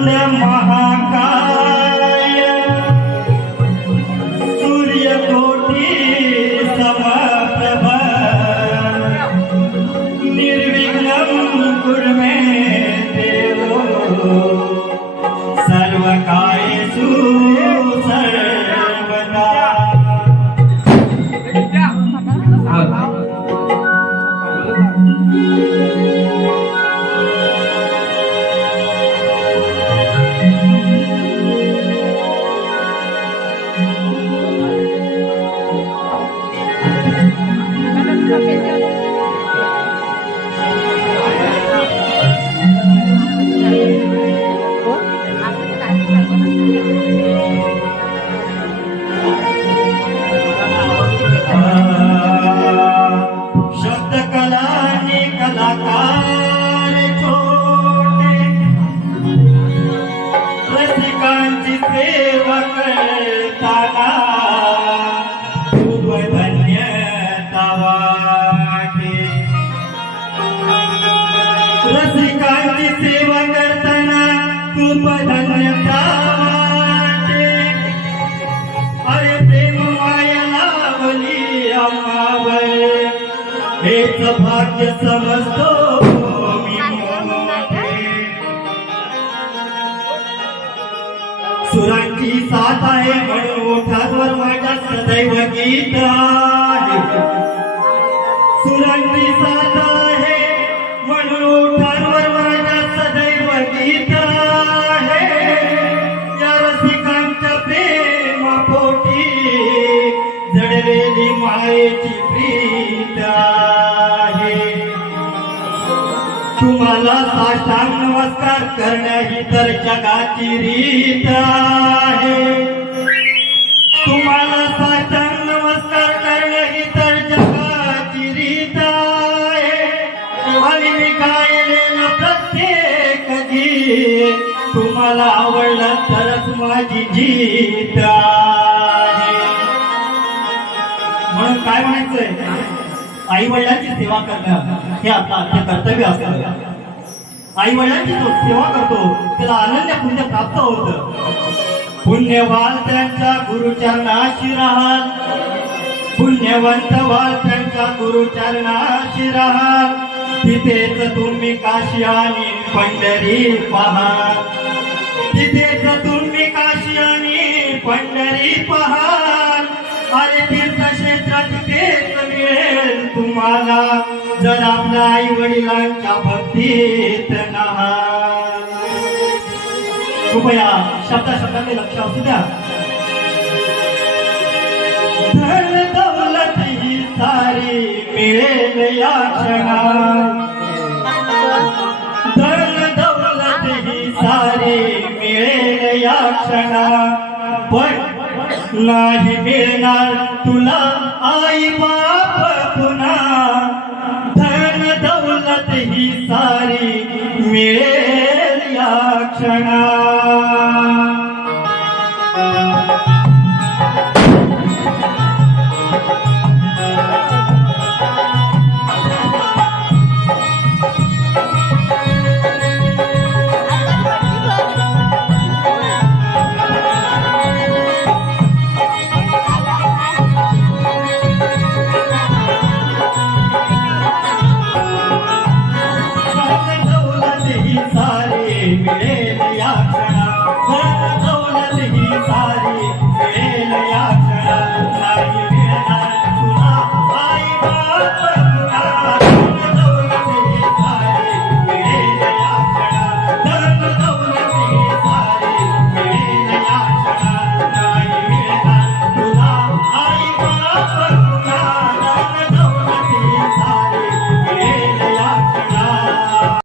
वक्रतुंड महाकाय सूर्यकोटी समप्रभ निर्विघ्नं कुरु मे देव सर्वकार्येषु सर्वदा। रसिकांची सेवा करताना खूप धन्यता वाटे। अरे प्रेम माया लावली आम्हावर हेच भाग्य समजतो मी मोठे। सुरांची साथ आहे म्हणून ओठांवर माझ्या सदैव गीत आहे। सुरांची साथ आहे म्हणून ओठांवर माझ्या सदैव गीत आहे। या रसिकांच्या प्रेमापोटी जडलेली मायेची प्रीत आहे। तुम्हाला साष्टांग नमस्कार करणं ही तर जगाची रीत आहे। तुम्हाला साष्टांग नमस्कार करणं ही तर जगाची रीत आहे। आणि मी गायलेलं प्रत्येक गीत तुम्हाला आवडलं तरच माझी जीत आहे। म्हणून काय म्हणायचंय, आई वडिलांची सेवा करणं हे आपलं कर्तव्य असतं। आई वडिलांची जो सेवा करतो त्याला अनन्य पुण्य प्राप्त होतं। पुण्यवान त्यांच्या गुरुचरणाशी राहाल, पुण्यवंत वाल त्यांच्या गुरुचरणाशी राहाल। तिथेच तुम्ही काशी आणि पंढरी पहाल, तिथेच तुम्ही काशी आणि पंढरी पहाल। अरे तीर्थक्षेत्रात तेच मिळेल तुम्हाला जर आपल्या आई वडिलांच्या भक्तीत नाहाल। कृपया शब्दाकडे लक्ष असू द्या। धन दौलत ही सारी मिळेल या क्षणात, धन दौलत ही सारी मिळेल या क्षणात। पण नाही मिळणार तुला आई बाप पुन्हा, धन दौलत ही सारी मिळेल या क्षणात। मिळेल या क्षणात।